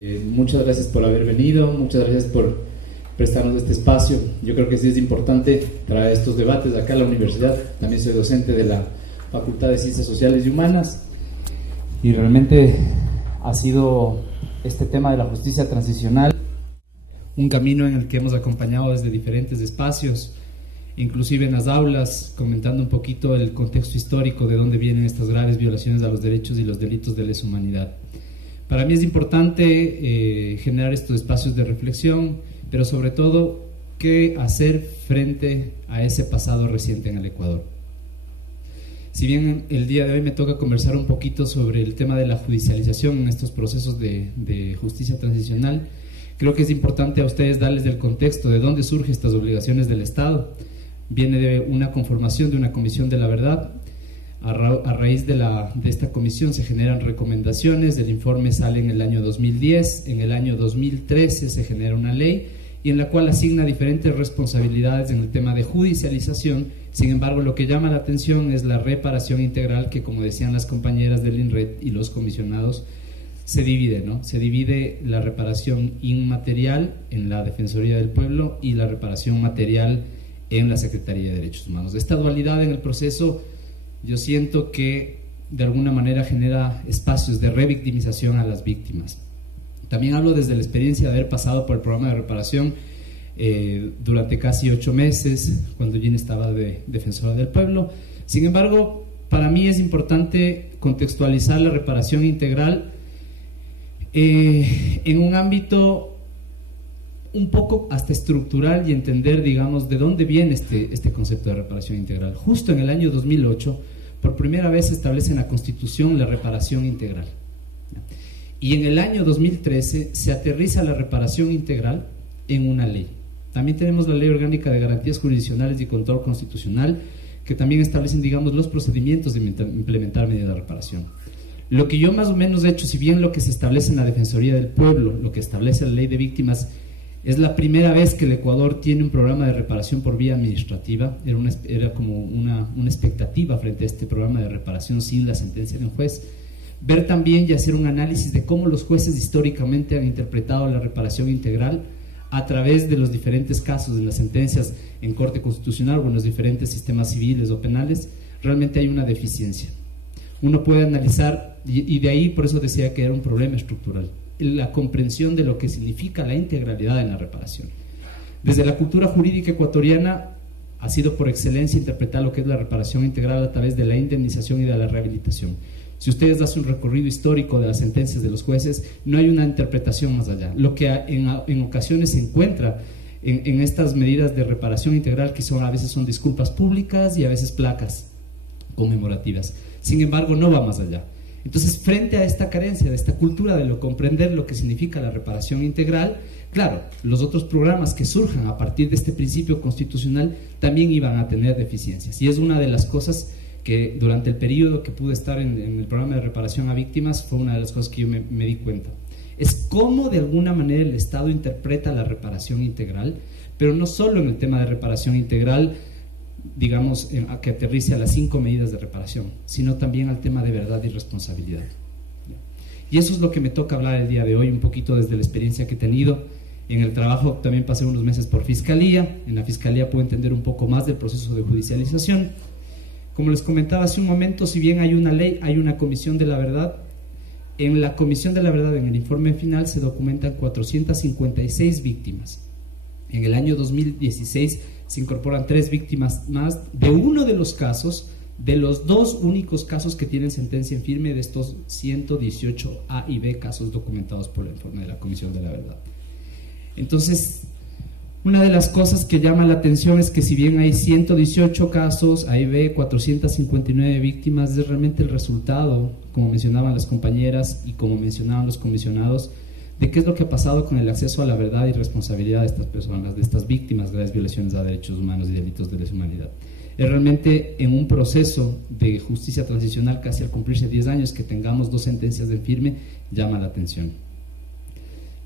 Muchas gracias por haber venido, muchas gracias por prestarnos este espacio. Yo creo que sí es importante traer estos debates acá a la universidad. También soy docente de la Facultad de Ciencias Sociales y Humanas y realmente ha sido este tema de la justicia transicional un camino en el que hemos acompañado desde diferentes espacios, inclusive en las aulas, comentando un poquito el contexto histórico de dónde vienen estas graves violaciones a los derechos y los delitos de lesa humanidad. Para mí es importante generar estos espacios de reflexión, pero sobre todo, ¿qué hacer frente a ese pasado reciente en el Ecuador? Si bien el día de hoy me toca conversar un poquito sobre el tema de la judicialización en estos procesos de justicia transicional, creo que es importante a ustedes darles el contexto de dónde surgen estas obligaciones del Estado. Viene de una conformación de una comisión de la verdad. A raíz de esta comisión se generan recomendaciones, el informe sale en el año 2010, en el año 2013 se genera una ley y en la cual asigna diferentes responsabilidades en el tema de judicialización. Sin embargo, lo que llama la atención es la reparación integral que, como decían las compañeras del INRED y los comisionados, se divide, ¿no? Se divide la reparación inmaterial en la Defensoría del Pueblo y la reparación material en la Secretaría de Derechos Humanos. Esta dualidad en el proceso yo siento que de alguna manera genera espacios de revictimización a las víctimas. También hablo desde la experiencia de haber pasado por el programa de reparación durante casi 8 meses, cuando Gina estaba de defensora del pueblo. Sin embargo, para mí es importante contextualizar la reparación integral en un ámbito un poco hasta estructural y entender, digamos, de dónde viene este concepto de reparación integral. Justo en el año 2008, por primera vez se establece en la Constitución la reparación integral. Y en el año 2013 se aterriza la reparación integral en una ley. También tenemos la Ley Orgánica de Garantías Jurisdiccionales y Control Constitucional, que también establecen, digamos, los procedimientos de implementar medidas de reparación. Lo que yo más o menos he hecho, si bien lo que se establece en la Defensoría del Pueblo, lo que establece la Ley de Víctimas, es la primera vez que el Ecuador tiene un programa de reparación por vía administrativa. Era como una expectativa frente a este programa de reparación sin la sentencia de un juez. Ver también y hacer un análisis de cómo los jueces históricamente han interpretado la reparación integral a través de los diferentes casos, de las sentencias en Corte Constitucional o en los diferentes sistemas civiles o penales. Realmente hay una deficiencia. Uno puede analizar, y de ahí por eso decía que era un problema estructural, la comprensión de lo que significa la integralidad en la reparación. Desde la cultura jurídica ecuatoriana ha sido por excelencia interpretar lo que es la reparación integral a través de la indemnización y de la rehabilitación. Si ustedes hacen un recorrido histórico de las sentencias de los jueces, no hay una interpretación más allá. Lo que en ocasiones se encuentra en estas medidas de reparación integral, que a veces son disculpas públicas y a veces placas conmemorativas. Sin embargo, no va más allá. Entonces, frente a esta carencia, de esta cultura de comprender lo que significa la reparación integral, claro, los otros programas que surjan a partir de este principio constitucional también iban a tener deficiencias. Y es una de las cosas que durante el periodo que pude estar en el programa de reparación a víctimas, fue una de las cosas que yo me di cuenta. Es cómo de alguna manera el Estado interpreta la reparación integral, pero no solo en el tema de reparación integral, digamos, que aterrice a las 5 medidas de reparación, sino también al tema de verdad y responsabilidad. Y eso es lo que me toca hablar el día de hoy, un poquito desde la experiencia que he tenido. En el trabajo también pasé unos meses por Fiscalía. En la Fiscalía puedo entender un poco más del proceso de judicialización. Como les comentaba hace un momento, si bien hay una ley, hay una comisión de la verdad. En la comisión de la verdad, en el informe final, se documentan 456 víctimas. En el año 2016 se incorporan 3 víctimas más de uno de los casos, de los 2 únicos casos que tienen sentencia en firme de estos 118 A y B casos documentados por el informe de la Comisión de la Verdad. Entonces, una de las cosas que llama la atención es que si bien hay 118 casos, A y B, 459 víctimas, es realmente el resultado, como mencionaban las compañeras y como mencionaban los comisionados, de qué es lo que ha pasado con el acceso a la verdad y responsabilidad de estas personas, de estas víctimas de las violaciones a derechos humanos y delitos de lesa humanidad. Es realmente en un proceso de justicia transicional, casi al cumplirse 10 años, que tengamos 2 sentencias de firme, llama la atención.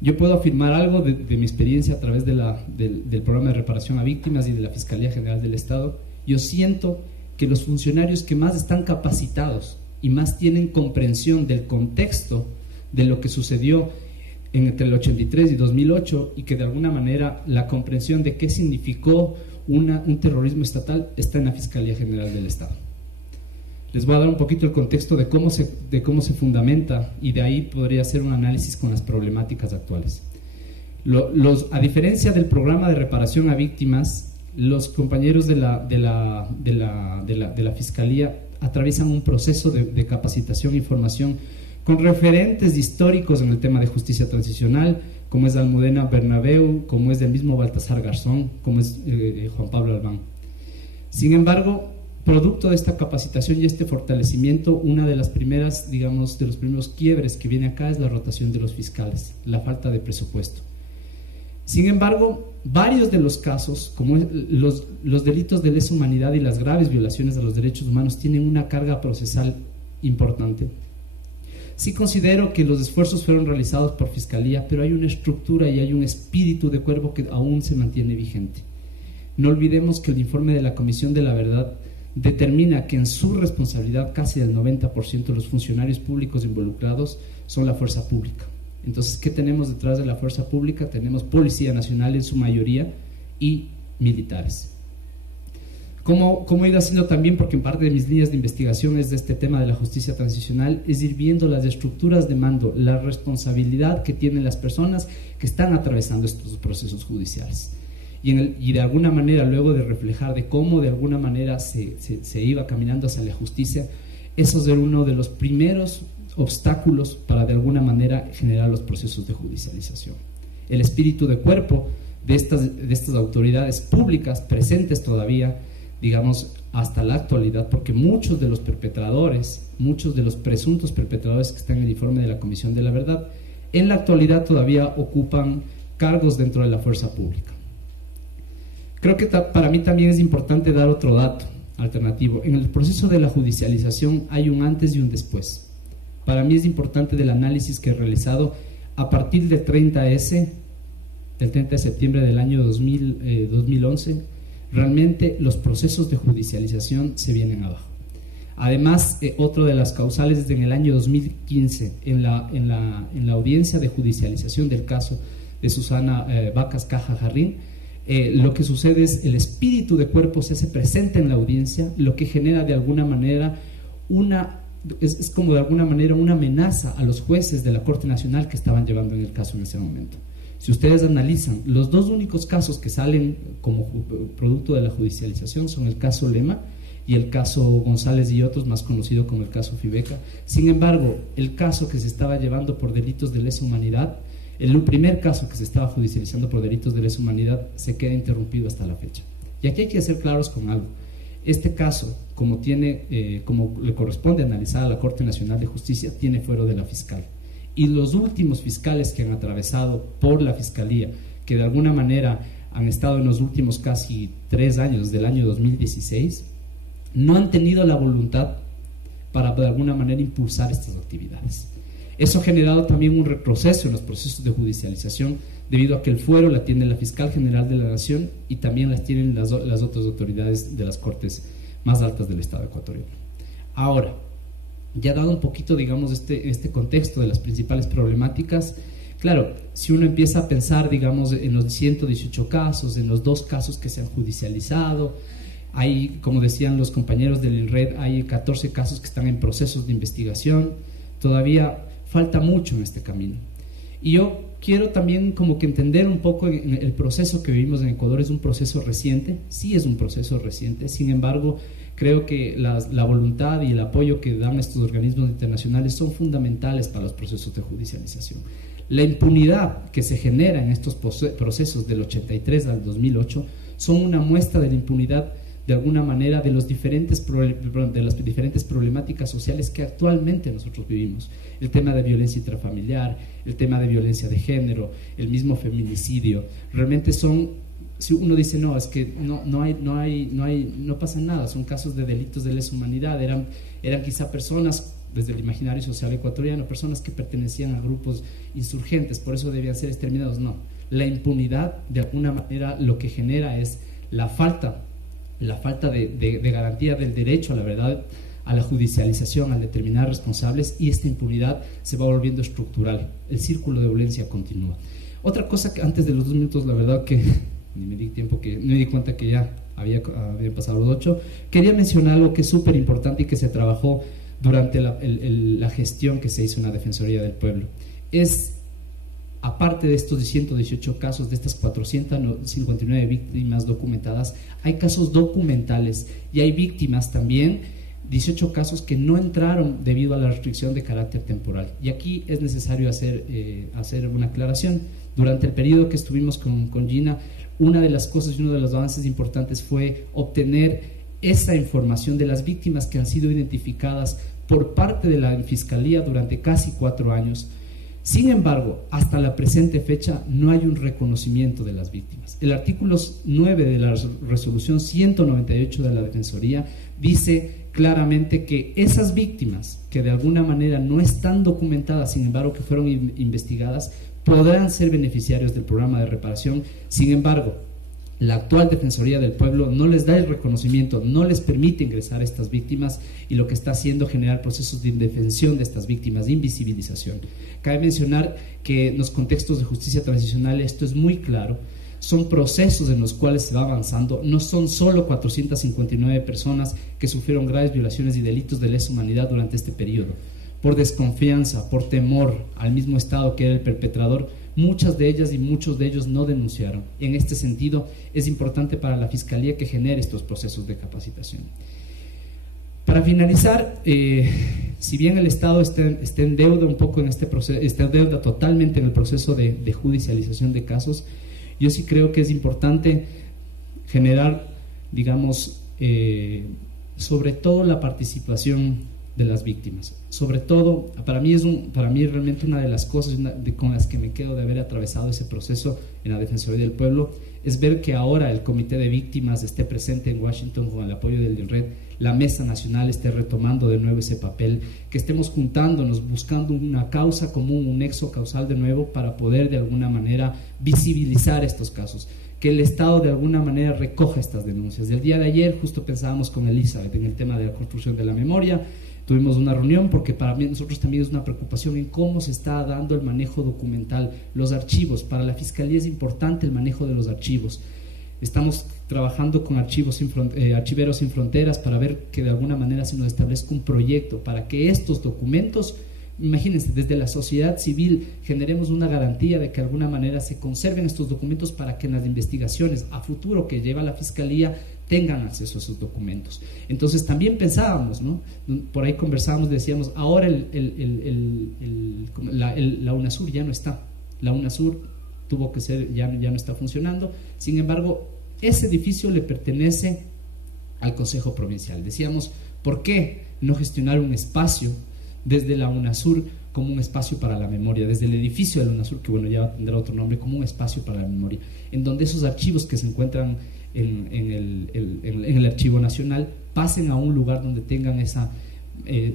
Yo puedo afirmar algo de mi experiencia a través del programa de reparación a víctimas y de la Fiscalía General del Estado. Yo siento que los funcionarios que más están capacitados y más tienen comprensión del contexto de lo que sucedió entre el 83 y 2008, y que de alguna manera la comprensión de qué significó un terrorismo estatal está en la Fiscalía General del Estado. Les voy a dar un poquito el contexto de cómo se fundamenta, y de ahí podría hacer un análisis con las problemáticas actuales. A diferencia del programa de reparación a víctimas, los compañeros de la Fiscalía atraviesan un proceso de capacitación y formación con referentes históricos en el tema de justicia transicional, como es Almudena Bernabeu, como es del mismo Baltasar Garzón, como es Juan Pablo Albán. Sin embargo, producto de esta capacitación y este fortalecimiento, una de las primeras, digamos, de los primeros quiebres que viene acá es la rotación de los fiscales, la falta de presupuesto. Sin embargo, varios de los casos, como los delitos de lesa humanidad y las graves violaciones a los derechos humanos, tienen una carga procesal importante. Sí considero que los esfuerzos fueron realizados por Fiscalía, pero hay una estructura y hay un espíritu de cuerpo que aún se mantiene vigente. No olvidemos que el informe de la Comisión de la Verdad determina que en su responsabilidad casi del 90% de los funcionarios públicos involucrados son la fuerza pública. Entonces, ¿qué tenemos detrás de la fuerza pública? Tenemos Policía Nacional en su mayoría y militares. Como he ido haciendo también, porque en parte de mis líneas de investigación es de este tema de la justicia transicional, es ir viendo las estructuras de mando, la responsabilidad que tienen las personas que están atravesando estos procesos judiciales. Y de alguna manera, luego de reflejar de cómo de alguna manera se iba caminando hacia la justicia, eso era uno de los primeros obstáculos para de alguna manera generar los procesos de judicialización. El espíritu de cuerpo de estas autoridades públicas presentes todavía, digamos, hasta la actualidad, porque muchos de los perpetradores, muchos de los presuntos perpetradores que están en el informe de la Comisión de la Verdad, en la actualidad todavía ocupan cargos dentro de la fuerza pública. Creo que para mí también es importante dar otro dato alternativo. En el proceso de la judicialización hay un antes y un después. Para mí es importante del análisis que he realizado a partir del 30 de septiembre del año 2011, realmente los procesos de judicialización se vienen abajo. Además, otro de las causales es en el año 2015, en la audiencia de judicialización del caso de Susana Vacas Caja Jarrín, lo que sucede es el espíritu de cuerpo se hace presente en la audiencia, lo que genera de alguna manera es como de alguna manera una amenaza a los jueces de la Corte Nacional que estaban llevando en el caso en ese momento. Si ustedes analizan, los dos únicos casos que salen como producto de la judicialización son el caso Lema y el caso González y otros, más conocido como el caso Fibeca. Sin embargo, el caso que se estaba llevando por delitos de lesa humanidad, el primer caso que se estaba judicializando por delitos de lesa humanidad, se queda interrumpido hasta la fecha. Y aquí hay que ser claros con algo. Este caso, como le corresponde analizar a la Corte Nacional de Justicia, tiene fuero de la fiscal. Y los últimos fiscales que han atravesado por la Fiscalía, que de alguna manera han estado en los últimos casi 3 años, desde el año 2016, no han tenido la voluntad para de alguna manera impulsar estas actividades. Eso ha generado también un retroceso en los procesos de judicialización, debido a que el fuero la tiene la Fiscal General de la Nación y también las tienen las otras autoridades de las Cortes más altas del Estado ecuatoriano. Ahora, ya dado un poquito, digamos, este contexto de las principales problemáticas, claro, si uno empieza a pensar, digamos, en los 118 casos, en los 2 casos que se han judicializado, hay, como decían los compañeros del INRED, hay 14 casos que están en procesos de investigación, todavía falta mucho en este camino. Y yo quiero también como que entender un poco el proceso que vivimos en Ecuador. Es un proceso reciente, sí es un proceso reciente, sin embargo, creo que la voluntad y el apoyo que dan estos organismos internacionales son fundamentales para los procesos de judicialización. La impunidad que se genera en estos procesos del 83 al 2008 son una muestra de la impunidad, de alguna manera, de las diferentes problemáticas sociales que actualmente nosotros vivimos. El tema de violencia intrafamiliar, el tema de violencia de género, el mismo feminicidio, realmente son, si uno dice no, es que no pasa nada, son casos de delitos de lesa humanidad, eran quizá personas, desde el imaginario social ecuatoriano, personas que pertenecían a grupos insurgentes, por eso debían ser exterminados. No, la impunidad de alguna manera lo que genera es la falta de garantía del derecho a la verdad a la judicialización, al determinar responsables, y esta impunidad se va volviendo estructural. El círculo de violencia continúa. Otra cosa que antes de los 2 minutos, la verdad que ni me di tiempo, que me di cuenta que ya habían pasado los 8, quería mencionar algo que es súper importante y que se trabajó durante la gestión que se hizo en la Defensoría del Pueblo. Es, aparte de estos 118 casos, de estas 459 víctimas documentadas, hay casos documentales y hay víctimas también, 18 casos que no entraron debido a la restricción de carácter temporal. Y aquí es necesario hacer una aclaración. Durante el periodo que estuvimos con Gina, una de las cosas y uno de los avances importantes fue obtener esa información de las víctimas que han sido identificadas por parte de la Fiscalía durante casi 4 años. Sin embargo, hasta la presente fecha no hay un reconocimiento de las víctimas. El artículo 9 de la resolución 198 de la Defensoría dice claramente que esas víctimas que de alguna manera no están documentadas, sin embargo que fueron investigadas, podrán ser beneficiarios del programa de reparación. Sin embargo, la actual Defensoría del Pueblo no les da el reconocimiento, no les permite ingresar a estas víctimas, y lo que está haciendo es generar procesos de indefensión de estas víctimas, de invisibilización. Cabe mencionar que en los contextos de justicia transicional esto es muy claro. Son procesos en los cuales se va avanzando. No son solo 459 personas que sufrieron graves violaciones y delitos de lesa humanidad durante este periodo. Por desconfianza, por temor al mismo Estado que era el perpetrador, muchas de ellas y muchos de ellos no denunciaron. En este sentido, es importante para la Fiscalía que genere estos procesos de capacitación. Para finalizar, si bien el Estado está en deuda un poco en este proceso, está en deuda totalmente en el proceso de judicialización de casos, yo sí creo que es importante generar, digamos, sobre todo la participación de las víctimas. Sobre todo, para mí realmente una de las cosas con las que me quedo de haber atravesado ese proceso en la Defensoría del Pueblo es ver que ahora el Comité de Víctimas esté presente en Washington con el apoyo del INRED, la Mesa Nacional esté retomando de nuevo ese papel, que estemos juntándonos, buscando una causa común, un nexo causal de nuevo para poder de alguna manera visibilizar estos casos, que el Estado de alguna manera recoja estas denuncias. El día de ayer justo pensábamos con Elizabeth en el tema de la construcción de la memoria. Tuvimos una reunión porque para nosotros también es una preocupación en cómo se está dando el manejo documental, los archivos. Para la Fiscalía es importante el manejo de los archivos. Estamos trabajando con Archiveros Sin Fronteras para ver que de alguna manera se nos establezca un proyecto para que estos documentos, imagínense, desde la sociedad civil generemos una garantía de que de alguna manera se conserven estos documentos para que en las investigaciones a futuro que lleva la Fiscalía tengan acceso a esos documentos. Entonces también pensábamos, ¿no? Por ahí conversábamos, decíamos, ahora la UNASUR ya no está. La UNASUR tuvo que ser, ya no está funcionando. Sin embargo, ese edificio le pertenece al Consejo Provincial. Decíamos, ¿por qué no gestionar un espacio desde la UNASUR como un espacio para la memoria, desde el edificio de la UNASUR, que bueno, ya tendrá otro nombre, como un espacio para la memoria, en donde esos archivos que se encuentran en el Archivo Nacional pasen a un lugar donde tengan esa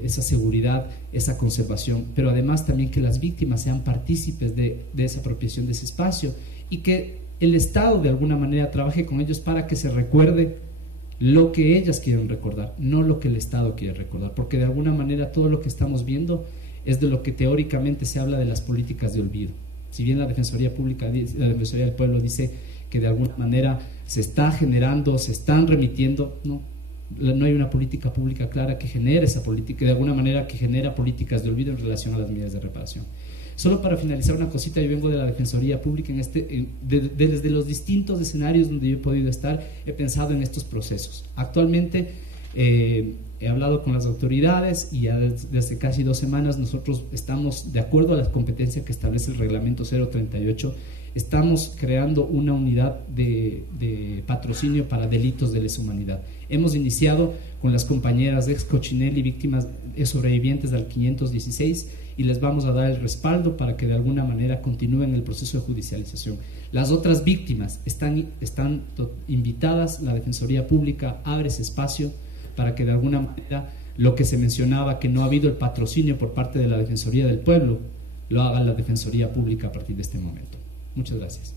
seguridad, esa conservación, pero además también que las víctimas sean partícipes de esa apropiación de ese espacio, y que el Estado de alguna manera trabaje con ellos para que se recuerde lo que ellas quieren recordar, no lo que el Estado quiere recordar, porque de alguna manera todo lo que estamos viendo es de lo que teóricamente se habla de las políticas de olvido. Si bien la Defensoría del Pueblo dice que de alguna manera se está generando, se están remitiendo, no hay una política pública clara que genere esa política, de alguna manera que genera políticas de olvido en relación a las medidas de reparación. Solo para finalizar una cosita, yo vengo de la Defensoría Pública desde los distintos escenarios donde yo he podido estar, he pensado en estos procesos. Actualmente he hablado con las autoridades y ya desde casi 2 semanas nosotros estamos, de acuerdo a la competencia que establece el reglamento 038, estamos creando una unidad de patrocinio para delitos de lesa humanidad. Hemos iniciado con las compañeras de ex Cochinelli, víctimas sobrevivientes del 516, y les vamos a dar el respaldo para que de alguna manera continúen el proceso de judicialización. Las otras víctimas están invitadas, la Defensoría Pública abre ese espacio para que de alguna manera lo que se mencionaba, que no ha habido el patrocinio por parte de la Defensoría del Pueblo, lo haga la Defensoría Pública a partir de este momento. Muchas gracias.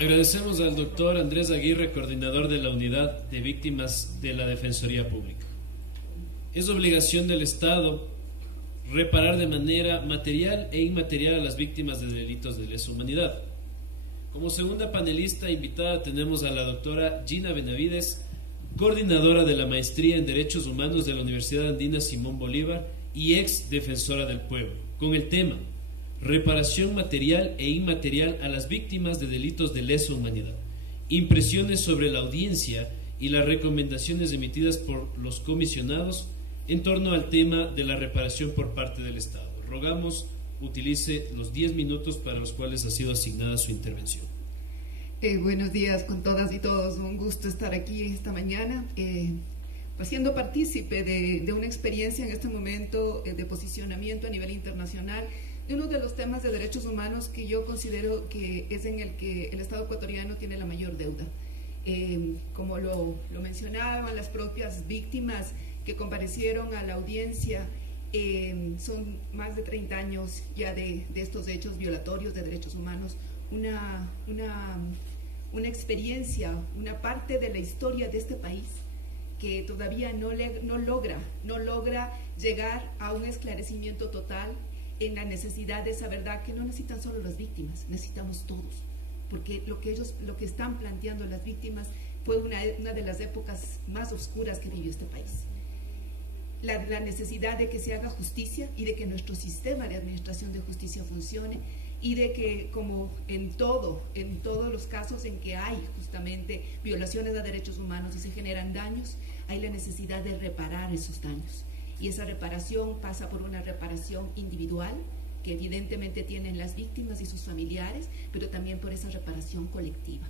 Agradecemos al doctor Andrés Aguirre, coordinador de la Unidad de Víctimas de la Defensoría Pública. Es obligación del Estado reparar de manera material e inmaterial a las víctimas de delitos de lesa humanidad. Como segunda panelista invitada tenemos a la doctora Gina Benavides, coordinadora de la Maestría en Derechos Humanos de la Universidad Andina Simón Bolívar y ex defensora del pueblo, con el tema reparación material e inmaterial a las víctimas de delitos de lesa humanidad, impresiones sobre la audiencia y las recomendaciones emitidas por los comisionados en torno al tema de la reparación por parte del Estado. Rogamos utilice los 10 minutos para los cuales ha sido asignada su intervención. Buenos días con todas y todos, un gusto estar aquí esta mañana, siendo partícipe de una experiencia en este momento de posicionamiento a nivel internacional de uno de los temas de derechos humanos que yo considero que es en el que el Estado ecuatoriano tiene la mayor deuda. Como lo mencionaban las propias víctimas que comparecieron a la audiencia, son más de 30 años ya de estos hechos violatorios de derechos humanos, una experiencia, una parte de la historia de este país que todavía no logra llegar a un esclarecimiento total en la necesidad de esa verdad que no necesitan solo las víctimas, necesitamos todos, porque lo que están planteando las víctimas fue una de las épocas más oscuras que vivió este país. La necesidad de que se haga justicia y de que nuestro sistema de administración de justicia funcione y de que, como en todos los casos en que hay justamente violaciones a derechos humanos y se generan daños, hay la necesidad de reparar esos daños. Y esa reparación pasa por una reparación individual, que evidentemente tienen las víctimas y sus familiares, pero también por esa reparación colectiva.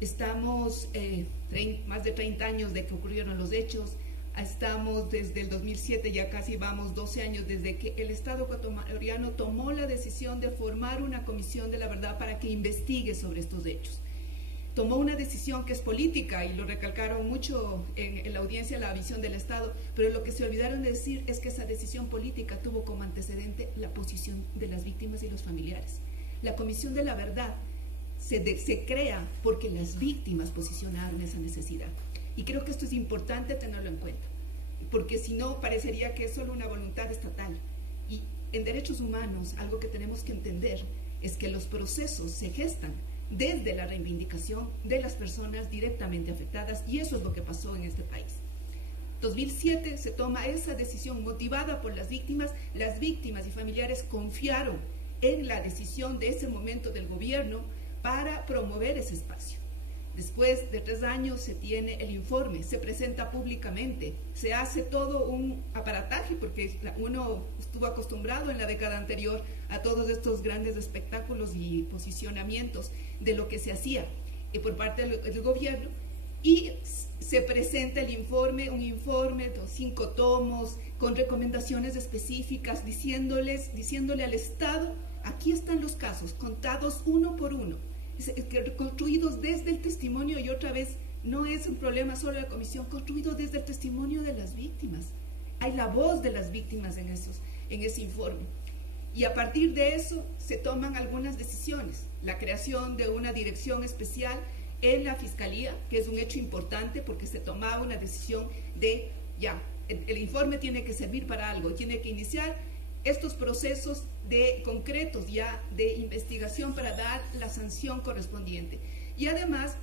Estamos más de 30 años de que ocurrieron los hechos. Estamos desde el 2007, ya casi vamos 12 años desde que el Estado ecuatoriano tomó la decisión de formar una comisión de la verdad para que investigue sobre estos hechos. Tomó una decisión que es política y lo recalcaron mucho en la audiencia, la visión del Estado, pero lo que se olvidaron de decir es que esa decisión política tuvo como antecedente la posición de las víctimas y los familiares. La comisión de la verdad se crea porque las víctimas posicionaron esa necesidad. Y creo que esto es importante tenerlo en cuenta, porque si no parecería que es solo una voluntad estatal. Y en derechos humanos, algo que tenemos que entender es que los procesos se gestan desde la reivindicación de las personas directamente afectadas, y eso es lo que pasó en este país. 2007 se toma esa decisión motivada por las víctimas y familiares confiaron en la decisión de ese momento del gobierno para promover ese espacio. Después de 3 años se tiene el informe, se presenta públicamente, se hace todo un aparataje, porque uno estuvo acostumbrado en la década anterior a todos estos grandes espectáculos y posicionamientos de lo que se hacía por parte del gobierno, y se presenta el informe, un informe de 5 tomos, con recomendaciones específicas, diciéndole al Estado, aquí están los casos, contados uno por uno, construidos desde el testimonio, y otra vez no es un problema solo de la comisión, construido desde el testimonio de las víctimas. Hay la voz de las víctimas en ese informe, y a partir de eso se toman algunas decisiones, la creación de una dirección especial en la Fiscalía, que es un hecho importante porque se tomaba una decisión de el informe tiene que servir para algo, tiene que iniciar estos procesos concretos ya de investigación para dar la sanción correspondiente. Y además,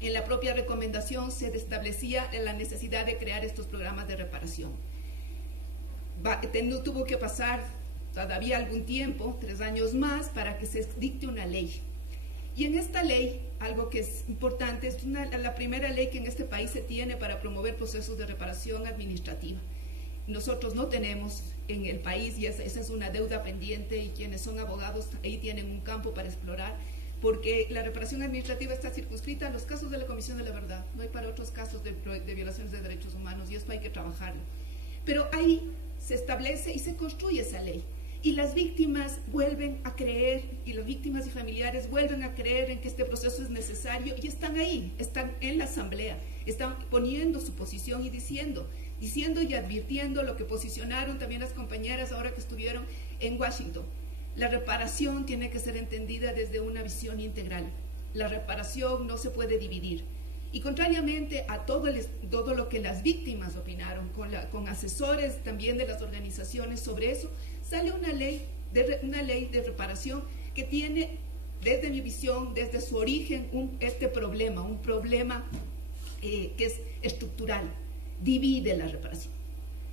en la propia recomendación se establecía la necesidad de crear estos programas de reparación. Tuvo que pasar todavía algún tiempo, 3 años más, para que se dicte una ley. Y en esta ley, algo que es importante, es la primera ley que en este país se tiene para promover procesos de reparación administrativa. Nosotros no tenemos en el país, y esa es una deuda pendiente, y quienes son abogados ahí tienen un campo para explorar, porque la reparación administrativa está circunscrita a los casos de la Comisión de la Verdad, no hay para otros casos de violaciones de derechos humanos, y esto hay que trabajarlo. Pero ahí se establece y se construye esa ley, y las víctimas vuelven a creer, y las víctimas y familiares vuelven a creer en que este proceso es necesario, y están ahí, están en la asamblea, están poniendo su posición y diciendo y advirtiendo lo que posicionaron también las compañeras ahora que estuvieron en Washington. La reparación tiene que ser entendida desde una visión integral. la reparación no se puede dividir. Y contrariamente a todo lo que las víctimas opinaron, con asesores también de las organizaciones sobre eso, sale una ley de reparación que tiene, desde mi visión, desde su origen, un problema que es estructural, divide la reparación.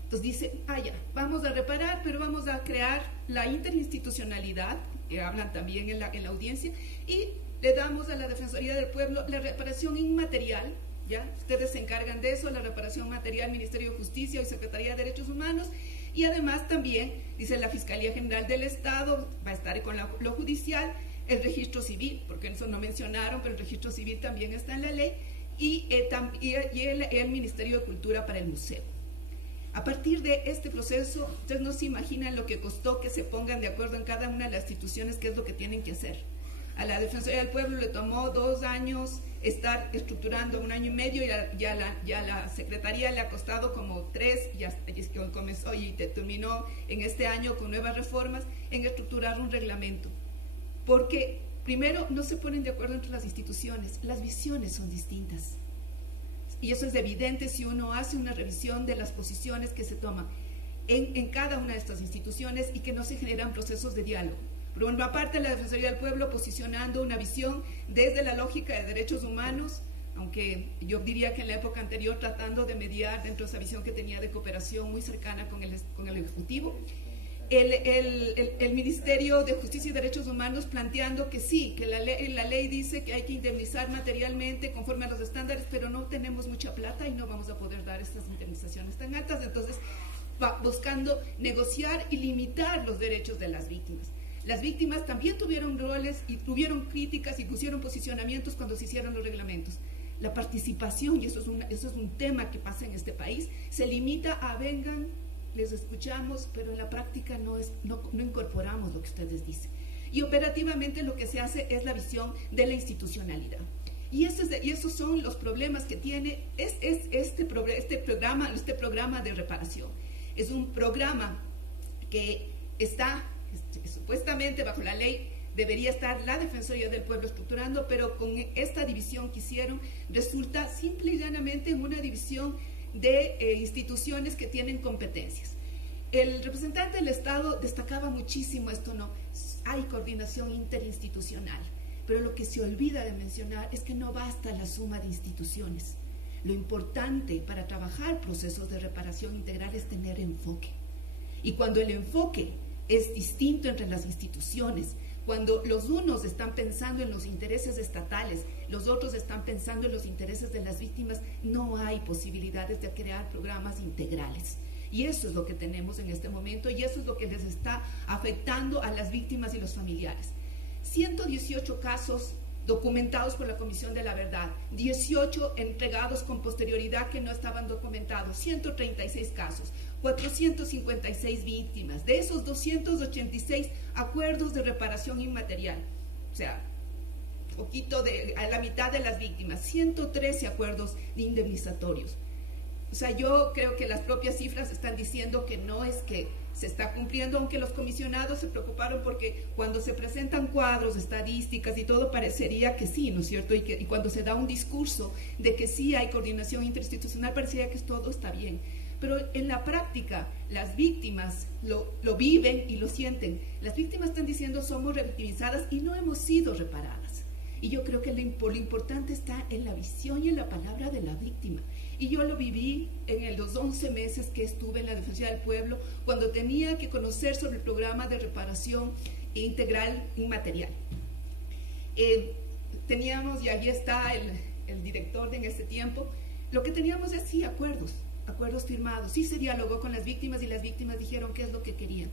Entonces dice, ya, vamos a reparar, pero vamos a crear la interinstitucionalidad, que hablan también en la audiencia, y le damos a la Defensoría del Pueblo la reparación inmaterial, ¿ya? Ustedes se encargan de eso, la reparación material, Ministerio de Justicia y Secretaría de Derechos Humanos, y además también, dice la Fiscalía General del Estado, va a estar con lo judicial, el registro civil, porque eso no mencionaron, pero el registro civil también está en la ley, y el Ministerio de Cultura para el museo. A partir de este proceso, ustedes no se imaginan lo que costó que se pongan de acuerdo en cada una de las instituciones qué es lo que tienen que hacer. A la Defensoría del Pueblo le tomó 2 años estar estructurando, 1 año y medio, y ya la Secretaría le ha costado como 3, ya comenzó y terminó en este año con nuevas reformas en estructurar un reglamento. Porque primero no se ponen de acuerdo entre las instituciones, las visiones son distintas. Y eso es evidente si uno hace una revisión de las posiciones que se toman en cada una de estas instituciones y que no se generan procesos de diálogo. Por una parte, la Defensoría del Pueblo posicionando una visión desde la lógica de derechos humanos, aunque yo diría que en la época anterior tratando de mediar dentro de esa visión que tenía de cooperación muy cercana con el Ejecutivo. El Ministerio de Justicia y Derechos Humanos planteando que sí, que la ley dice que hay que indemnizar materialmente conforme a los estándares, pero no tenemos mucha plata y no vamos a poder dar estas indemnizaciones tan altas, entonces buscando negociar y limitar los derechos de las víctimas. Las víctimas también tuvieron roles y tuvieron críticas y pusieron posicionamientos cuando se hicieron los reglamentos. La participación, y eso es un tema que pasa en este país, se limita a vengan, les escuchamos, pero en la práctica no incorporamos lo que ustedes dicen. Y operativamente lo que se hace es la visión de la institucionalidad. Y esos son los problemas que tiene este programa de reparación. Es un programa que está, supuestamente bajo la ley, debería estar la Defensoría del Pueblo estructurando, pero con esta división que hicieron, resulta simple y llanamente en una división de instituciones que tienen competencias. El representante del Estado destacaba muchísimo esto, ¿no? Hay coordinación interinstitucional, pero lo que se olvida de mencionar es que no basta la suma de instituciones. Lo importante para trabajar procesos de reparación integral es tener enfoque. Y cuando el enfoque es distinto entre las instituciones, cuando los unos están pensando en los intereses estatales, los otros están pensando en los intereses de las víctimas, no hay posibilidades de crear programas integrales. Y eso es lo que tenemos en este momento y eso es lo que les está afectando a las víctimas y los familiares. 118 casos documentados por la Comisión de la Verdad, 18 entregados con posterioridad que no estaban documentados, 136 casos, 456 víctimas, de esos 286 acuerdos de reparación inmaterial, o sea, a la mitad de las víctimas, 113 acuerdos de indemnizatorios. O sea, yo creo que las propias cifras están diciendo que no es que se está cumpliendo, aunque los comisionados se preocuparon porque cuando se presentan cuadros, estadísticas y todo parecería que sí, ¿no es cierto? Y cuando se da un discurso de que sí hay coordinación interinstitucional, parecería que todo está bien. Pero en la práctica, las víctimas lo viven y lo sienten. Las víctimas están diciendo somos revictimizadas y no hemos sido reparadas. Y yo creo que lo importante está en la visión y en la palabra de la víctima. Y yo lo viví en los 11 meses que estuve en la Defensoría del Pueblo, cuando tenía que conocer sobre el programa de reparación integral inmaterial. Teníamos, y allí está el director en ese tiempo, lo que teníamos es sí acuerdos firmados, sí se dialogó con las víctimas y las víctimas dijeron qué es lo que querían.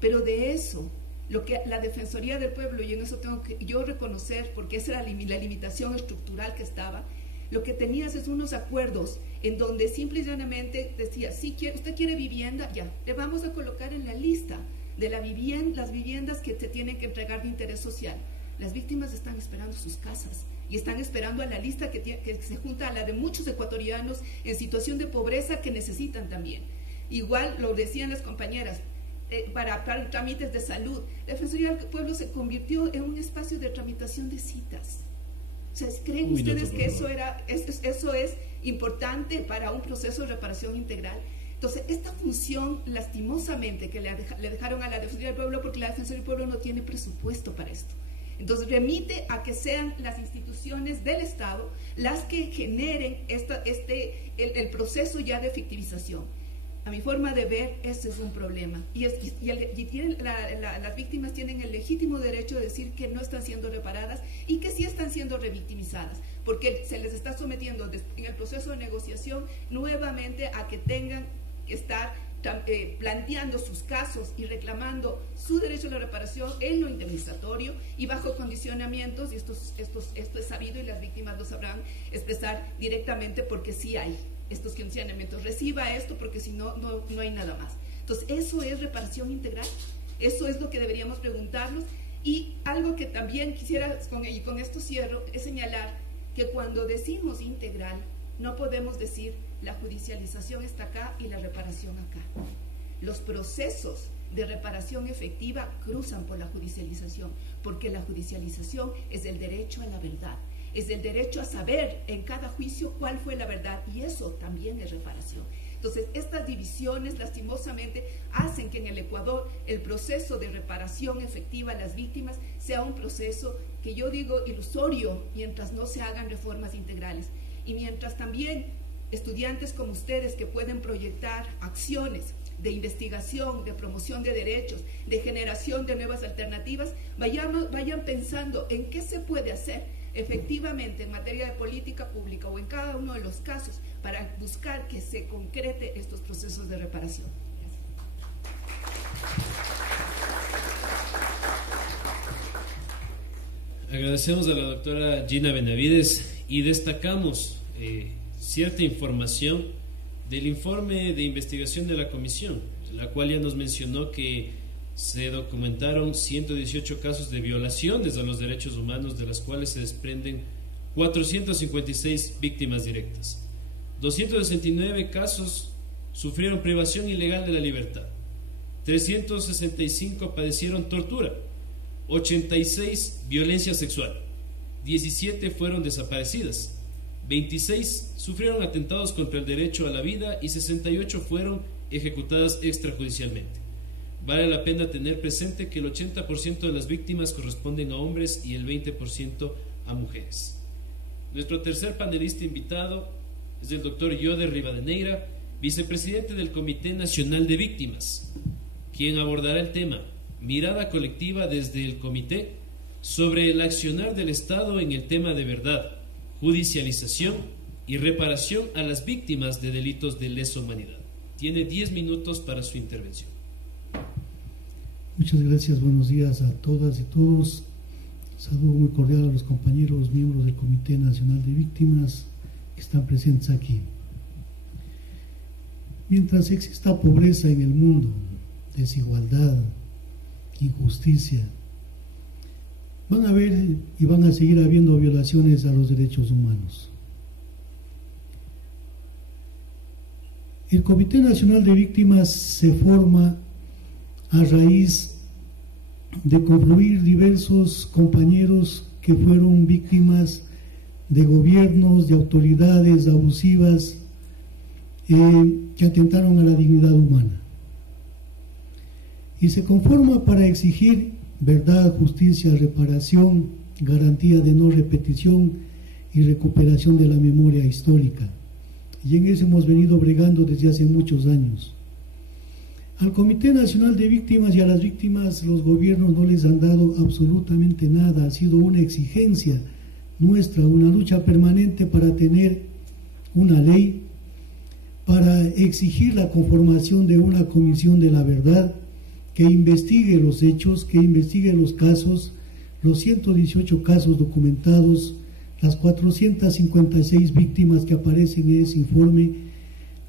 Pero de eso, lo que la Defensoría del Pueblo, y en eso tengo que yo reconocer, porque esa era la limitación estructural que estaba, lo que tenías es unos acuerdos en donde simple y llanamente decía, si usted quiere vivienda, ya, le vamos a colocar en la lista de las viviendas que se tienen que entregar de interés social. Las víctimas están esperando sus casas y están esperando a la lista que se junta a la de muchos ecuatorianos en situación de pobreza que necesitan también. Igual lo decían las compañeras, para trámites de salud. La Defensoría del Pueblo se convirtió en un espacio de tramitación de citas. O sea, ¿creen ustedes que eso es importante para un proceso de reparación integral? Entonces, esta función, lastimosamente, que le dejaron a la Defensoría del Pueblo, porque la Defensoría del Pueblo no tiene presupuesto para esto. Entonces, remite a que sean las instituciones del Estado las que generen el proceso ya de efectivización. A mi forma de ver, ese es un problema. Las víctimas tienen el legítimo derecho de decir que no están siendo reparadas y que sí están siendo revictimizadas, porque se les está sometiendo en el proceso de negociación nuevamente a que tengan que estar planteando sus casos y reclamando su derecho a la reparación en lo indemnizatorio y bajo condicionamientos, y esto es sabido y las víctimas lo sabrán expresar directamente, porque sí hay estos condicionamientos. Reciba esto porque si no, no hay nada más. Entonces, ¿eso es reparación integral? Eso es lo que deberíamos preguntarnos. Y algo que también quisiera, y con esto cierro, es señalar que cuando decimos integral, no podemos decir la judicialización está acá y la reparación acá. Los procesos de reparación efectiva cruzan por la judicialización, porque la judicialización es el derecho a la verdad, es el derecho a saber en cada juicio cuál fue la verdad, y eso también es reparación. Entonces, estas divisiones lastimosamente hacen que en el Ecuador el proceso de reparación efectiva a las víctimas sea un proceso que yo digo ilusorio mientras no se hagan reformas integrales, y mientras también estudiantes como ustedes que pueden proyectar acciones de investigación, de promoción de derechos, de generación de nuevas alternativas, vayan pensando en qué se puede hacer efectivamente en materia de política pública o en cada uno de los casos para buscar que se concrete estos procesos de reparación. Agradecemos a la doctora Gina Benavides y destacamos cierta información del informe de investigación de la comisión, la cual ya nos mencionó que se documentaron 118 casos de violaciones a los derechos humanos, de las cuales se desprenden 456 víctimas directas. 269 casos sufrieron privación ilegal de la libertad, 365 padecieron tortura, 86 violencia sexual, 17 fueron desaparecidas, 26 sufrieron atentados contra el derecho a la vida y 68 fueron ejecutadas extrajudicialmente. Vale la pena tener presente que el 80% de las víctimas corresponden a hombres y el 20% a mujeres. Nuestro tercer panelista invitado es el doctor Yoder Rivadeneira, vicepresidente del Comité Nacional de Víctimas, quien abordará el tema Mirada colectiva desde el Comité sobre el accionar del Estado en el tema de verdad, judicialización y reparación a las víctimas de delitos de lesa humanidad. Tiene 10 minutos para su intervención. Muchas gracias, buenos días a todas y todos. Saludo muy cordial a los compañeros miembros del Comité Nacional de Víctimas que están presentes aquí. Mientras exista pobreza en el mundo, desigualdad, injusticia, van a haber y van a seguir habiendo violaciones a los derechos humanos. El Comité Nacional de Víctimas se forma a raíz de confluir diversos compañeros que fueron víctimas de gobiernos, de autoridades abusivas que atentaron a la dignidad humana. Y se conforma para exigir verdad, justicia, reparación, garantía de no repetición y recuperación de la memoria histórica. Y en eso hemos venido bregando desde hace muchos años. Al Comité Nacional de Víctimas y a las víctimas los gobiernos no les han dado absolutamente nada. Ha sido una exigencia nuestra, una lucha permanente para tener una ley, para exigir la conformación de una comisión de la verdad que investigue los hechos, que investigue los casos, los 118 casos documentados, las 456 víctimas que aparecen en ese informe,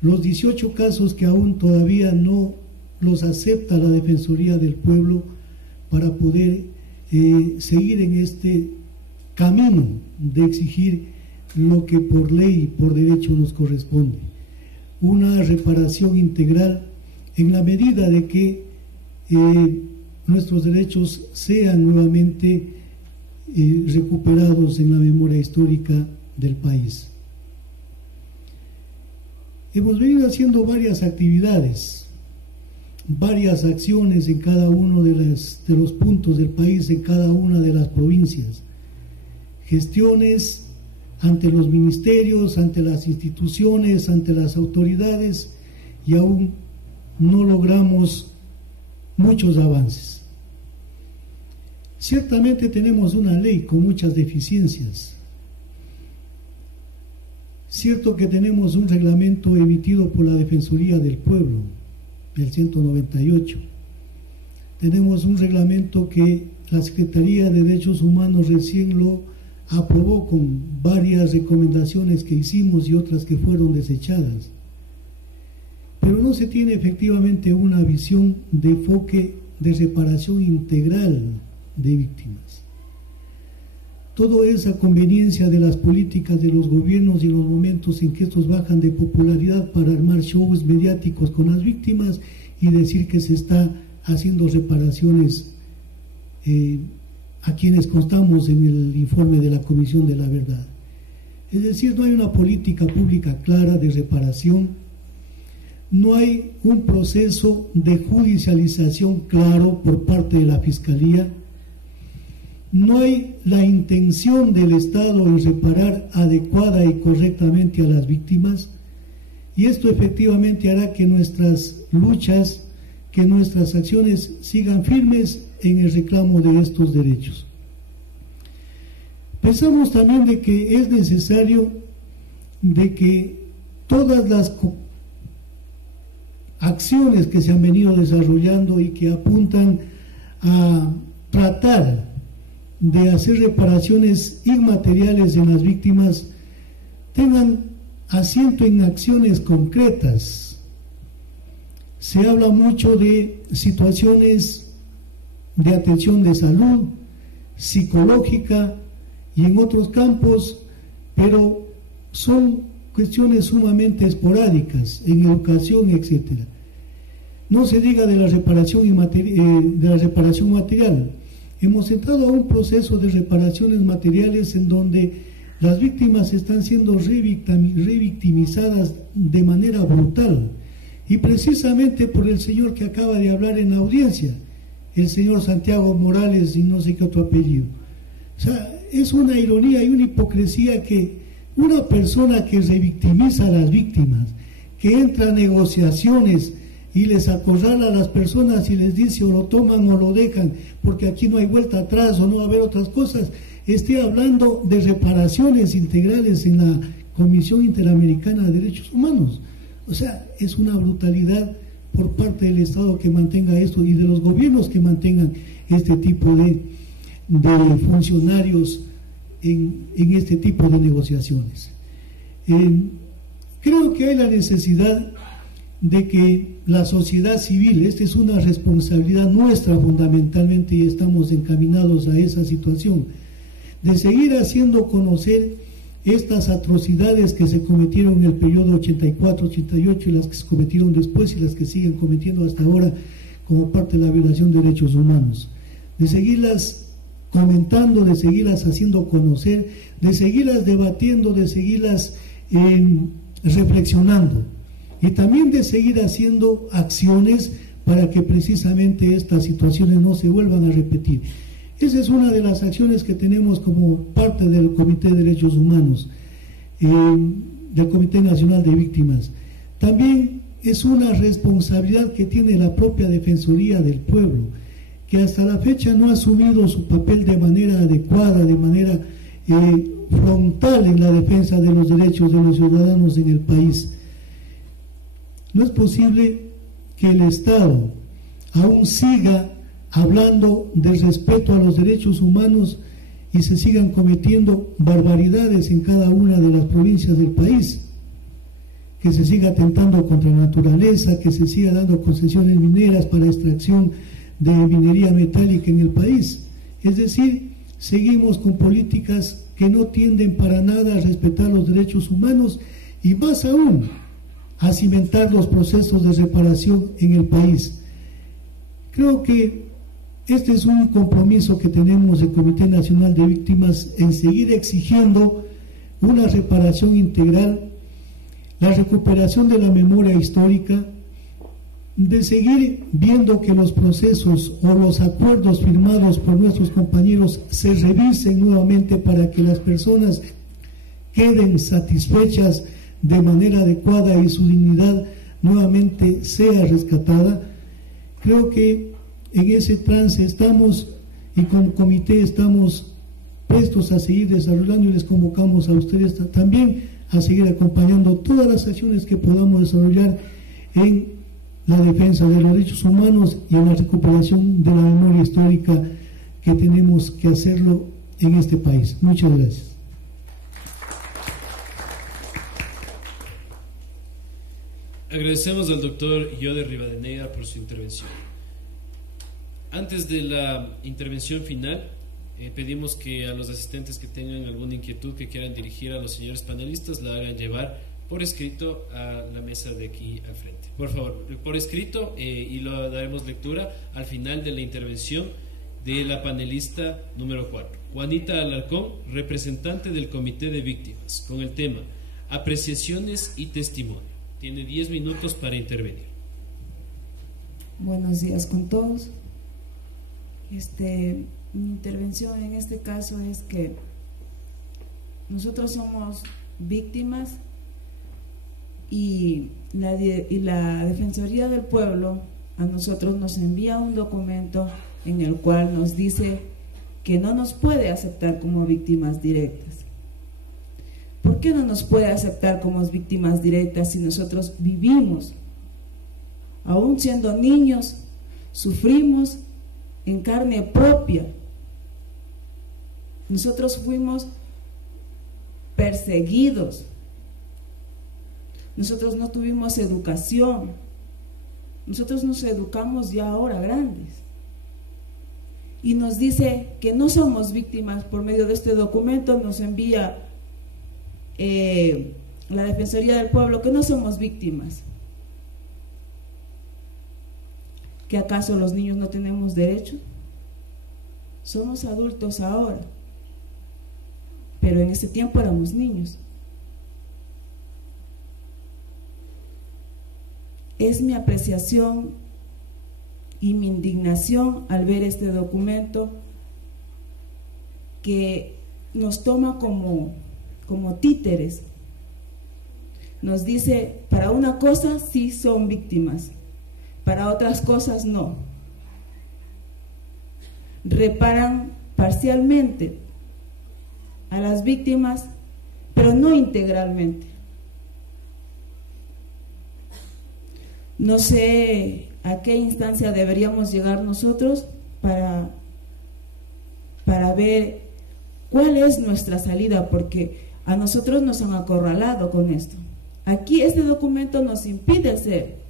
los 18 casos que aún todavía no los acepta la Defensoría del Pueblo, para poder seguir en este camino de exigir lo que por ley y por derecho nos corresponde. Una reparación integral en la medida de que nuestros derechos sean nuevamente recuperados en la memoria histórica del país. Hemos venido haciendo varias actividades, varias acciones en cada uno de los puntos del país, en cada una de las provincias, gestiones ante los ministerios, ante las instituciones, ante las autoridades, y aún no logramos muchos avances. Ciertamente tenemos una ley con muchas deficiencias. Cierto que tenemos un reglamento emitido por la Defensoría del Pueblo, el 198. Tenemos un reglamento que la Secretaría de Derechos Humanos recién lo aprobó con varias recomendaciones que hicimos y otras que fueron desechadas. Pero no se tiene efectivamente una visión de enfoque de reparación integral de víctimas. Todo es a conveniencia de las políticas de los gobiernos y en los momentos en que estos bajan de popularidad para armar shows mediáticos con las víctimas y decir que se está haciendo reparaciones a quienes constamos en el informe de la Comisión de la Verdad. Es decir, no hay una política pública clara de reparación, no hay un proceso de judicialización claro por parte de la Fiscalía, no hay la intención del Estado en reparar adecuada y correctamente a las víctimas, y esto efectivamente hará que nuestras luchas, que nuestras acciones sigan firmes en el reclamo de estos derechos. Pensamos también de que es necesario de que todas las acciones que se han venido desarrollando y que apuntan a tratar de hacer reparaciones inmateriales en las víctimas tengan asiento en acciones concretas. Se habla mucho de situaciones de atención de salud, psicológica y en otros campos, pero son cuestiones sumamente esporádicas en educación, etcétera. No se diga de la reparación material. Hemos entrado a un proceso de reparaciones materiales en donde las víctimas están siendo revictimizadas de manera brutal, y precisamente por el señor que acaba de hablar en la audiencia, el señor Santiago Morales y no sé qué otro apellido. O sea, es una ironía y una hipocresía que una persona que revictimiza a las víctimas, que entra a negociaciones y les acorrala a las personas y les dice o lo toman o lo dejan, porque aquí no hay vuelta atrás o no va a haber otras cosas, esté hablando de reparaciones integrales en la Comisión Interamericana de Derechos Humanos. O sea, es una brutalidad por parte del Estado que mantenga esto y de los gobiernos que mantengan este tipo de funcionarios en este tipo de negociaciones. Creo que hay la necesidad de que la sociedad civil, esta es una responsabilidad nuestra fundamentalmente y estamos encaminados a esa situación, de seguir haciendo conocer estas atrocidades que se cometieron en el periodo 84-88 y las que se cometieron después y las que siguen cometiendo hasta ahora como parte de la violación de derechos humanos, de seguirlas comentando, de seguirlas haciendo conocer, de seguirlas debatiendo, de seguirlas reflexionando y también de seguir haciendo acciones para que precisamente estas situaciones no se vuelvan a repetir. Esa es una de las acciones que tenemos como parte del Comité de Derechos Humanos, del Comité Nacional de Víctimas. También es una responsabilidad que tiene la propia Defensoría del Pueblo, que hasta la fecha no ha asumido su papel de manera adecuada, de manera frontal en la defensa de los derechos de los ciudadanos en el país. No es posible que el Estado aún siga hablando del respeto a los derechos humanos y se sigan cometiendo barbaridades en cada una de las provincias del país, que se siga atentando contra la naturaleza, que se siga dando concesiones mineras para extracción de minería metálica en el país. Es decir, seguimos con políticas que no tienden para nada a respetar los derechos humanos y más aún a cimentar los procesos de reparación en el país. Creo que Este es un compromiso que tenemos el Comité Nacional de Víctimas en seguir exigiendo una reparación integral, la recuperación de la memoria histórica, de seguir viendo que los procesos o los acuerdos firmados por nuestros compañeros se revisen nuevamente para que las personas queden satisfechas de manera adecuada y su dignidad nuevamente sea rescatada. Creo que en ese trance estamos, y como comité estamos prestos a seguir desarrollando, y les convocamos a ustedes también a seguir acompañando todas las acciones que podamos desarrollar en la defensa de los derechos humanos y en la recuperación de la memoria histórica que tenemos que hacerlo en este país. Muchas gracias. Agradecemos al doctor Yoder Rivadeneira por su intervención. Antes de la intervención final, pedimos que a los asistentes que tengan alguna inquietud que quieran dirigir a los señores panelistas la hagan llevar por escrito a la mesa de aquí al frente. Por favor, por escrito, y lo daremos lectura al final de la intervención de la panelista número 4, Juanita Alarcón, representante del Comité de Víctimas, con el tema Apreciaciones y Testimonio. Tiene 10 minutos para intervenir. Buenos días con todos. Mi intervención en este caso es que nosotros somos víctimas y la Defensoría del Pueblo a nosotros nos envía un documento en el cual nos dice que no nos puede aceptar como víctimas directas. ¿Por qué no nos puede aceptar como víctimas directas si nosotros vivimos, aún siendo niños, sufrimos en carne propia? Nosotros fuimos perseguidos, nosotros no tuvimos educación, nosotros nos educamos ya ahora grandes, y nos dice que no somos víctimas. Por medio de este documento nos envía la Defensoría del Pueblo que no somos víctimas. ¿Que acaso los niños no tenemos derecho? Somos adultos ahora, pero en ese tiempo éramos niños. Es mi apreciación y mi indignación al ver este documento que nos toma como títeres. Nos dice, para una cosa sí son víctimas, para otras cosas no. Reparan parcialmente a las víctimas, pero no integralmente. No sé a qué instancia deberíamos llegar nosotros para ver cuál es nuestra salida, porque a nosotros nos han acorralado con esto. Aquí este documento nos impide ser.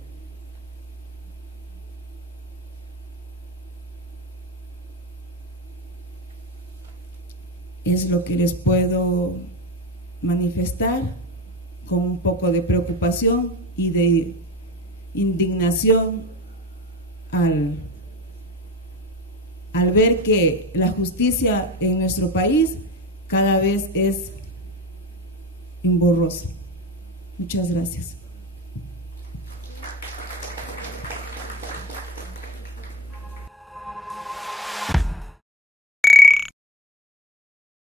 Es lo que les puedo manifestar con un poco de preocupación y de indignación al ver que la justicia en nuestro país cada vez es emborrosa. Muchas gracias.